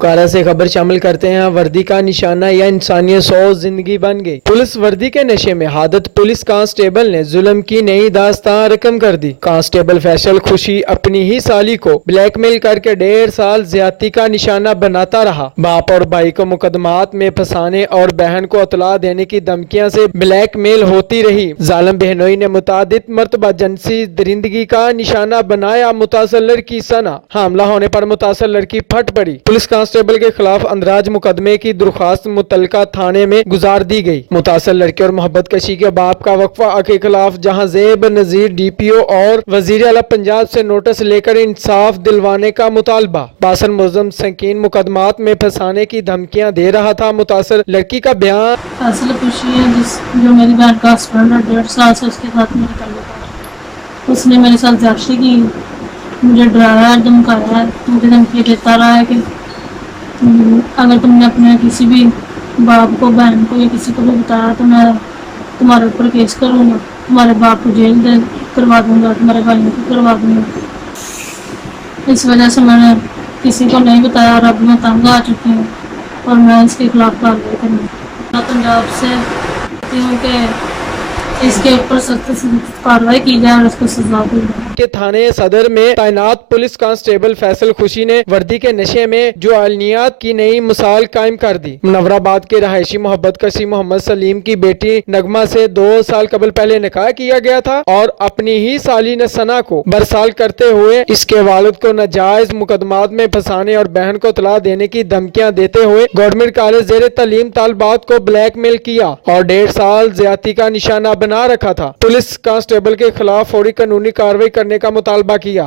पुकारा से खबर शामिल करते हैं। वर्दी का निशाना या इंसानियत 100 जिंदगी बन गई। पुलिस वर्दी के नशे में हादत पुलिस कांस्टेबल ने जुल्म की नई दास्तां रकम कर दी। कांस्टेबल फैसल खुशी अपनी ही साली को ब्लैकमेल करके 1.5 साल ज्यादती का निशाना बनाता रहा। बाप और भाई को मुकदमात में फंसाने और बहन को इतला देने की धमकियां से ब्लैकमेल होती रही। जालिम बहनोई ने मुतादिद मर्तबा जिनसी दरिंदगी का निशाना बनाया। मुतासर लड़की सना हमला होने पर मुतासर लड़की फट पड़ी। पुलिस कांस्टेबल के खिलाफ अंदराज मुकदमे की दरख्वास्त मुतलका थाने में गुजार दी गई। मुतासर लड़के और मोहब्बत कशी के बाप का वक्फा के खिलाफ जहांजेब नजीर DPO और वजीर आला पंजाब से नोटिस लेकर इंसाफ दिलवाने का मुतालबा। बासन मुलजम संकीन मुकदमात में फंसाने की धमकियां दे रहा था। मुतासर लड़की का बयान फैसल खुशी है जो मेरी बहन का हस्बैंड है 1.5 साल से उसके साथ मेरे ताल्लुक। उसने मेरे साथ ज्यादती की, मुझे डराया, धमकाया, मुझे धमकी देता रहा है कि अगर तुमने अपने किसी भी बाप को, बहन को या किसी को भी बताया तो मैं तुम्हारे ऊपर केस करूँगा, तुम्हारे बाप को जेल दे करवा दूँगा, तुम्हारे भाइयों को करवा दूँगा। इस वजह से मैंने किसी को नहीं बताया और अब मैं तंग आ चुकी हूँ और मैं इसके खिलाफ कार्रवाई करूँगी। मैं पंजाब से कहती हूँ कि इसके ऊपर सख्त से सख्त कार्रवाई की जाए और उसको सजा दी जाए। के थाने सदर में तैनात पुलिस कांस्टेबल फैसल खुशी ने वर्दी के नशे में जो आलनियात की नई मिसाल कायम कर दी। मुनव्वराबाद के रहायशी मोहब्बत कसी मोहम्मद सलीम की बेटी नगमा से 2 साल कबल पहले निकाह किया गया था और अपनी ही साली ने सना को बरसाल करते हुए इसके वालिद को नाजायज मुकदमात में फंसाने और बहन को तला देने की धमकियां देते हुए गवर्नमेंट कॉलेज जेर तालीम तालबात को ब्लैकमेल किया और 1.5 साल ज्यादती का निशाना बना रखा था। पुलिस कांस्टेबल के खिलाफ फौरी कानूनी कार्रवाई करने का मुतालबा किया।